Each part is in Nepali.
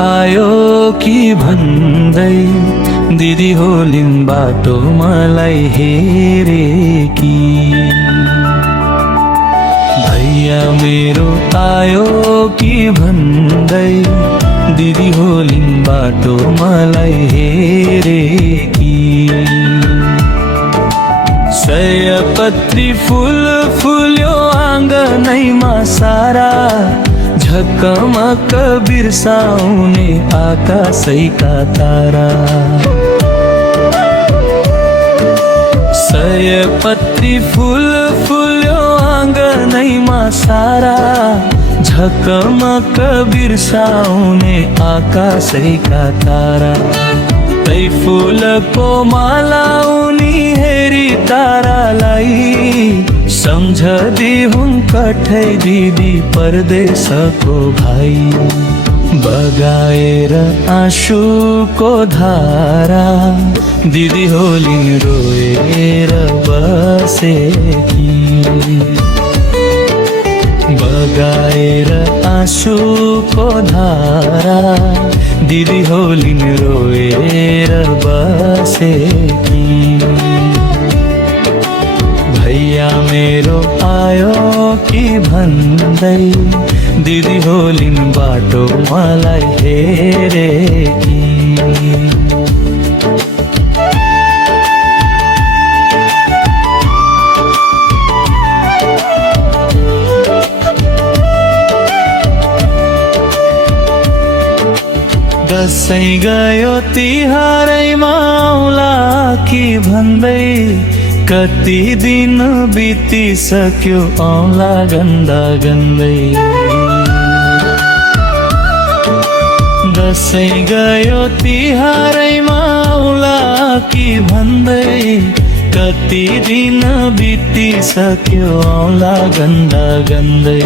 आयो कि भन्दै दिदी होलिन् बाटो मलाई हेरेकी। भैया मेरो आयो कि भन्दै दिदी होलिन् बाटो मलाई हेरेकी। सयपत्री फूल फुल्यो आँगनैमा सारा, झकमक बिर्साउने आकाशैका तारा। सयपत्री फूल फुल्यो आँगनैमा सारा, झकमक बिर्साउने आकाशैका तारा। तै फूलको माला उनी हेरी तारालाई, सम्झदी हुन् कठै दिदी परदेशको भाइ। बगाएर आँसुको धारा, दिदी होलिन् रोएर बसेकी। बगाएर आँसुको धारा, दिदी होलिन् रोएर बसेकी। भैया मेरो आयो कि भन्दै दिदी होलिन् बाटो मलाई हेरेकी। दसैँ गयो तिहारैमा आउला कि भन्दै, कति दिन बितिसक्यो औँला गन्दा गन्दै। दसैँ गयो तिहारैमा आउला कि भन्दै, कति दिन बितिसक्यो औँला गन्दा गन्दै।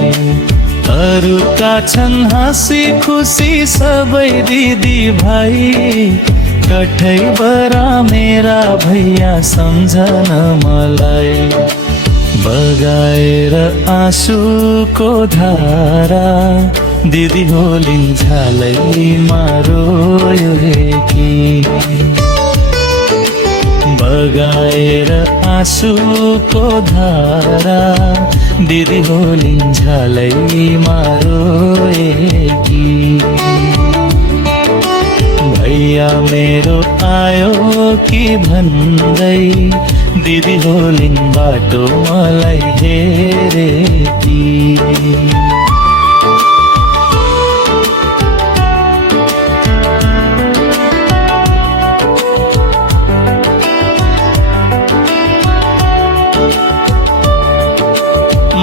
अरूका छन् हाँसी खुसी सबै दिदी भाइ, कठैबरा मेरा भैया सम्झन मलाई। बगाएर आँसुको धारा, दिदी होलिन् झालैमा रोयो कि। बगाएर आँसुको धारा, दिदी होलिन् झालैमा रोएकी। भैया मेरो आयो कि भन्दै दिदी होलिन् बाटो मलाई हेरेकी।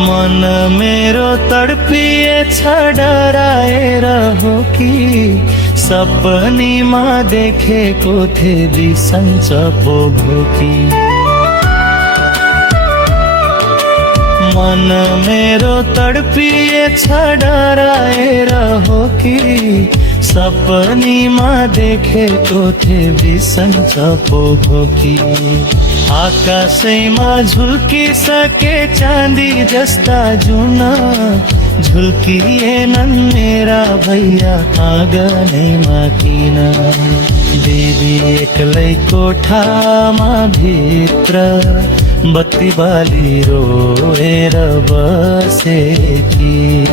मन मेरो तडपिएछ डराएर हो कि, सपनीमा देखेको थिए बिसन्च पो भोकी। मन मेरो तडपिएछ डराएर हो कि, सपनीमा देखेको थिए बिसन्च पो भोकी। आकाशैमा झुल्किसके चाँदी जस्ता जुन, झुल्किएनन् मेरा भैया आँगनैमा किन। दिदी एक्लै कोठामा भित्र, बत्ती बाली रोएर बसेकी।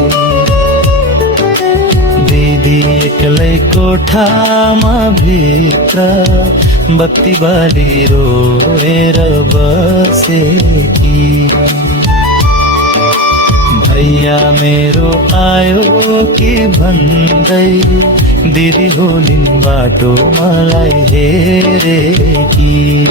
दिदी एक्लै कोठामा भित्र, बत्ती बाली रोएर बसेकी। भैया मेरो आयो कि भन्दै दिदी होलिन् बाटो मलाई हेरेकी।